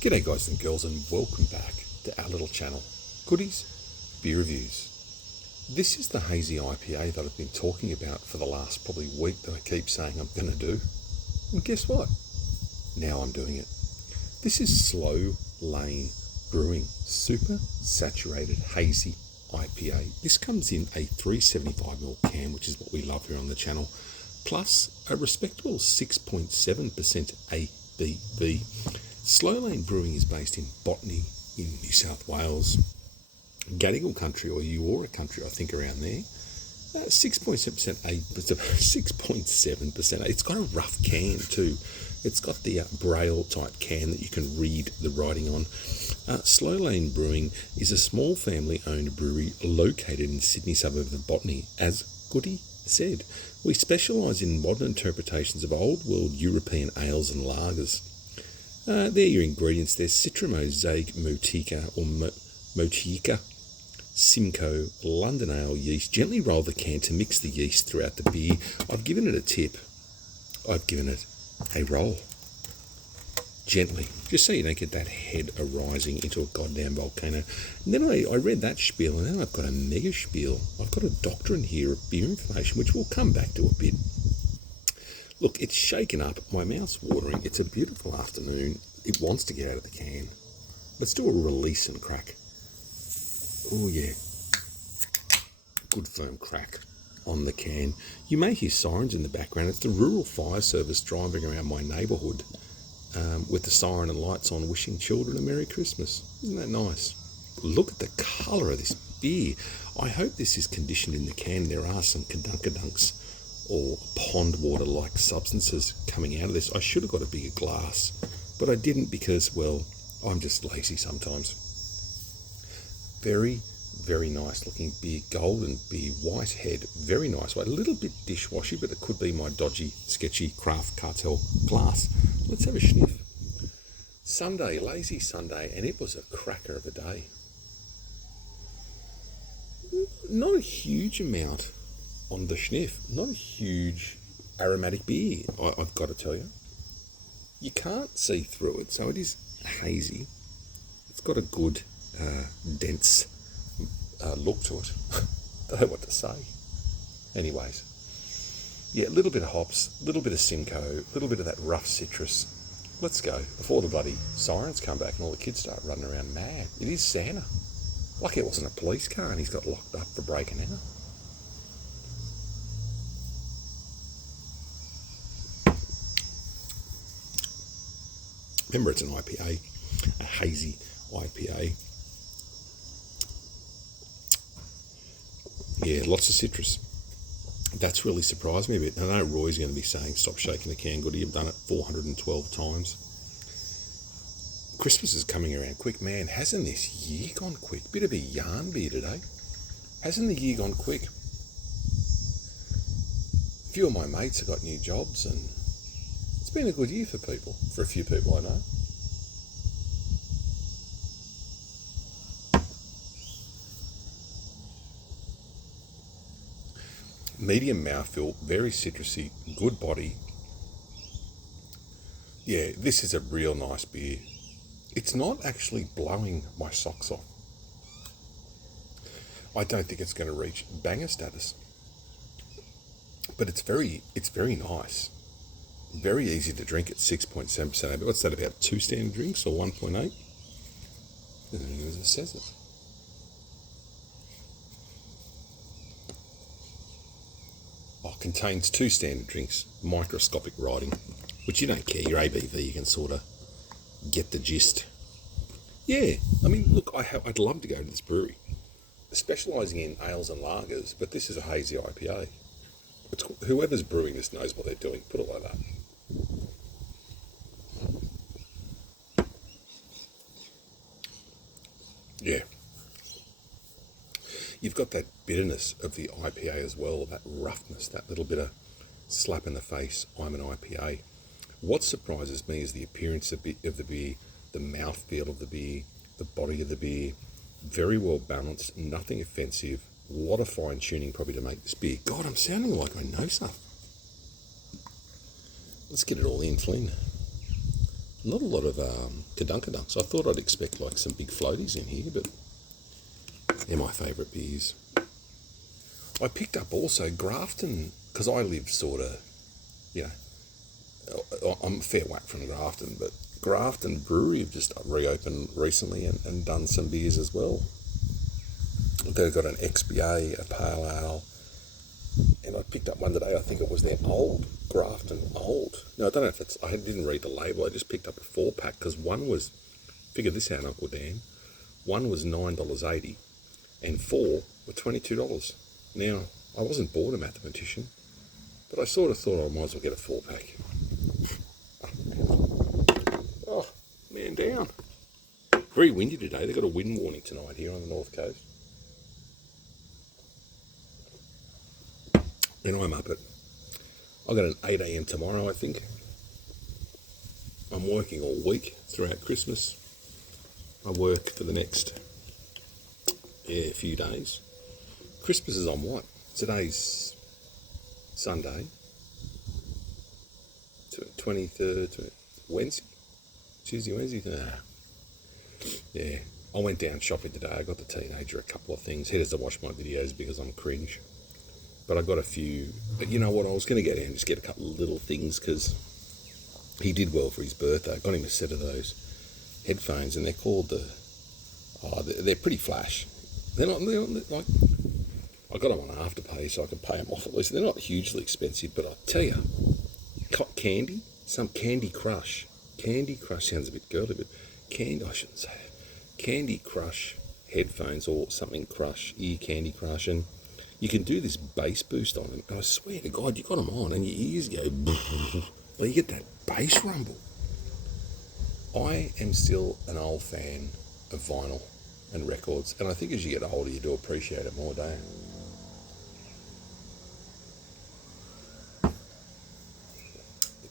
G'day guys and girls, and welcome back to our little channel, Goodies Beer Reviews. This is the Hazy IPA that I've been talking about for the last probably week that I keep saying I'm going to do. And guess what? Now I'm doing it. This is Slow Lane Brewing Supersaturated Hazy IPA. This comes in a 375ml can, which is what we love here on the channel, plus a respectable 6.7% ABV. Slow Lane Brewing is based in Botany in New South Wales, Gadigal country or Eora country, I think, around there. 6.7%, 6.7%. It's got a rough can too. It's got the braille type can that you can read the writing on. Slow Lane Brewing is a small family-owned brewery located in Sydney suburb of Botany. As Goody said, we specialise in modern interpretations of old world European ales and lagers. They're your ingredients. There's Citra, Mosaic, Motica or Mochica, Simcoe, London Ale yeast. Gently roll the can to mix the yeast throughout the beer. I've given it a tip. I've given it a roll. Gently, just so you don't get that head arising into a goddamn volcano. And then I read that spiel, and then I've got a mega spiel. I've got a doctrine here of beer information, which we'll come back to a bit. Look, it's shaken up. My mouth's watering. It's a beautiful afternoon. It wants to get out of the can. Let's do a release and crack. Oh, yeah. Good firm crack on the can. You may hear sirens in the background. It's the rural fire service driving around my neighbourhood with the siren and lights on, wishing children a Merry Christmas. Isn't that nice? Look at the colour of this beer. I hope this is conditioned in the can. There are some kadunkadunks or pond water-like substances coming out of this. I should have got a bigger glass, but I didn't because, well, I'm just lazy sometimes. Very, very nice looking beer, golden beer, white head, very nice. A little bit dishwashy, but it could be my dodgy, sketchy craft cartel glass. Let's have a sniff. Sunday, lazy Sunday, and it was a cracker of a day. Not a huge amount on the sniff, not a huge aromatic beer, I've got to tell you. You can't see through it, so it is hazy. It's got a good, dense look to it. Don't know what to say. Anyways, yeah, a little bit of hops, a little bit of Simcoe, a little bit of that rough citrus. Let's go, before the bloody sirens come back and all the kids start running around mad. It is Santa. Lucky it wasn't a police car and he's got locked up for breaking out. Remember, it's an IPA, a hazy IPA. Yeah, lots of citrus. That's really surprised me a bit. I know Roy's going to be saying, stop shaking the can, Goody. You've done it 412 times. Christmas is coming around quick. Man, hasn't this year gone quick? Bit of a yarn beer today. Hasn't the year gone quick? A few of my mates have got new jobs, and it's been a good year for people, for a few people I know. Medium mouthfeel, very citrusy, good body. Yeah, this is a real nice beer. It's not actually blowing my socks off. I don't think it's going to reach banger status, but it's very nice. Very easy to drink at 6.7%. What's that, about 2 standard drinks or 1.8? It says it. Contains 2 standard drinks, microscopic writing, which you don't care, your ABV, you can sort of get the gist. Yeah, I mean, look, I'd love to go to this brewery, specialising in ales and lagers, but this is a hazy IPA. Whoever's brewing this knows what they're doing, put it like that. Yeah. You've got that bitterness of the IPA as well, that roughness, that little bit of slap in the face, I'm an IPA. What surprises me is the appearance of the beer, the mouthfeel of the beer, the body of the beer. Very well balanced, nothing offensive, a lot of fine tuning probably to make this beer. God, I'm sounding like I know stuff. Let's get it all in, Flynn. not a lot of Dunks. I thought I'd expect like some big floaties in here, but they're my favourite beers. I picked up also Grafton, because I live sort of, I'm a fair whack from Grafton, but Grafton Brewery have just reopened recently and done some beers as well. They've got an XBA, a Pale Ale, and I picked up one today. I think it was their old Grafton Old. No, I don't know if it's, I didn't read the label. I just picked up a 4-pack because one was, figure this out, Uncle Dan, one was $9.80 and 4 were $22. Now, I wasn't bored a mathematician, but I sort of thought I might as well get a 4-pack. Oh, man down. Very windy today. They've got a wind warning tonight here on the north coast. And I'm up at, I've got an 8 a.m. tomorrow, I think. I'm working all week throughout Christmas. I work for the next few days. Christmas is on what? Today's Sunday. 23rd, Wednesday? Tuesday, Wednesday? Yeah. I went down shopping today. I got the teenager a couple of things. He has to watch my videos because I'm cringe. But I got a few. But you know what? I was going to go down and just get a couple of little things because he did well for his birthday. I got him a set of those headphones, and they're called they're pretty flash. They're not like, I got them on Afterpay so I can pay them off at least. They're not hugely expensive, but I tell you, some Candy Crush. Candy Crush sounds a bit girly, but I shouldn't say it. Candy Crush headphones or something Crush, ear Candy Crush, and you can do this bass boost on them. And I swear to God, you got them on and your ears go, well, you get that bass rumble. I am still an old fan of vinyl and records, and I think as you get older, you do appreciate it more, don't you?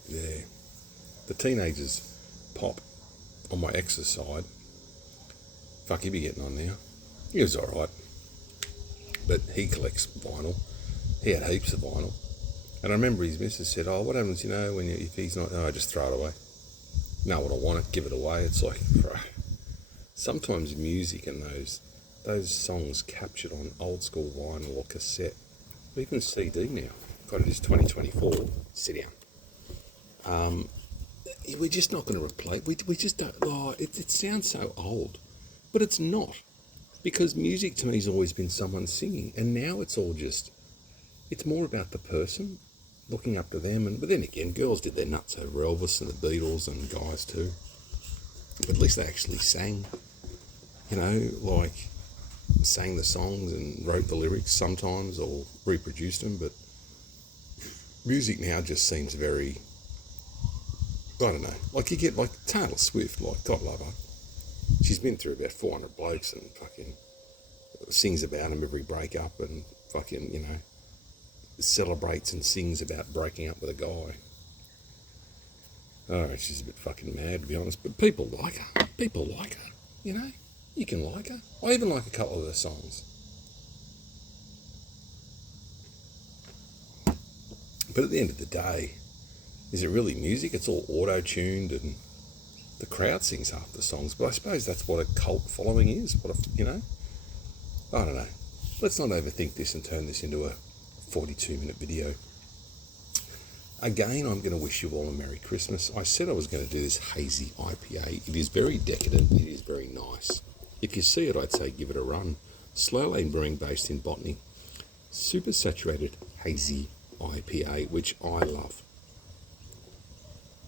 Yeah. The teenagers Pop on my ex's side, fuck, he'd be getting on now. He was alright, but he collects vinyl. He had heaps of vinyl. And I remember his missus said, oh, what happens, when if he's not, I just throw it away. No, I don't want it, give it away. It's like, sometimes music and those songs captured on old school vinyl or cassette, or even CD now. God, it is 2024. Sit down. We're just not going to replace. We just don't. Oh, it sounds so old, but it's not, because music to me has always been someone singing, and now it's all just. It's more about the person, looking up to them, but then again, girls did their nuts over Elvis and the Beatles, and guys too. But at least they actually sang. Like sang the songs and wrote the lyrics sometimes or reproduced them, but music now just seems very, I don't know, like you get like Taylor Swift, like God love her. She's been through about 400 blokes and fucking sings about them every breakup and fucking, celebrates and sings about breaking up with a guy. Oh, she's a bit fucking mad, to be honest, but people like her. People like her, You can like her. I even like a couple of her songs. But at the end of the day, is it really music? It's all auto-tuned and the crowd sings half the songs. But I suppose that's what a cult following is. I don't know. Let's not overthink this and turn this into a 42-minute video. Again, I'm going to wish you all a Merry Christmas. I said I was going to do this Hazy IPA. It is very decadent. It is very nice. If you see it, I'd say give it a run. Slow Lane Brewing, based in Botany. Supersaturated Hazy IPA, which I love.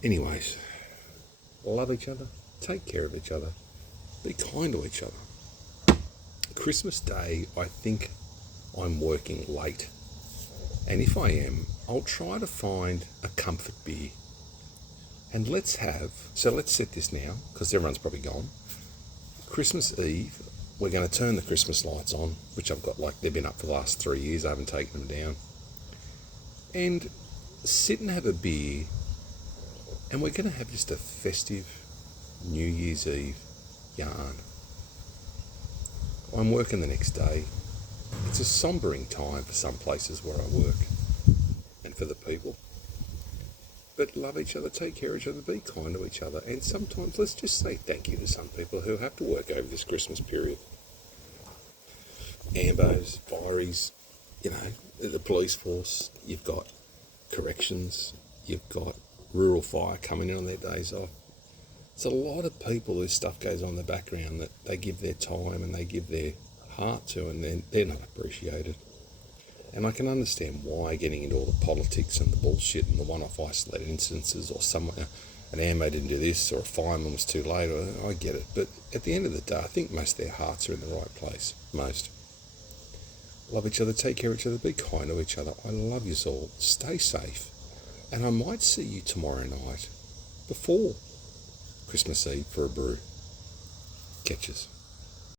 Anyways, love each other. Take care of each other. Be kind to each other. Christmas Day, I think I'm working late. And if I am, I'll try to find a comfort beer. And let's set this now, because everyone's probably gone. Christmas Eve, we're going to turn the Christmas lights on, which I've got, they've been up for the last 3 years. I haven't taken them down. And sit and have a beer, and we're going to have just a festive New Year's Eve yarn. I'm working the next day. It's a sombering time for some places where I work and for the people. But love each other, take care of each other, be kind to each other, and sometimes let's just say thank you to some people who have to work over this Christmas period. Ambos, fireys, the police force, you've got corrections, you've got rural fire coming in on their days off. It's a lot of people whose stuff goes on in the background that they give their time and they give their heart to, and they're not appreciated. And I can understand why getting into all the politics and the bullshit and the one-off isolated instances, or an ambo didn't do this, or a fireman was too late, I get it. But at the end of the day, I think most of their hearts are in the right place. Most. Love each other, take care of each other, be kind to each other. I love you all. Stay safe. And I might see you tomorrow night before Christmas Eve for a brew. Catches.